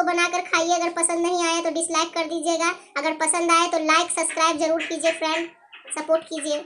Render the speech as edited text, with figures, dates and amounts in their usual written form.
इसको बनाकर खाइए। अगर पसंद नहीं आए तो डिसलाइक कर दीजिएगा, अगर पसंद आए तो लाइक सब्सक्राइब जरूर कीजिए फ्रेंड, सपोर्ट कीजिए।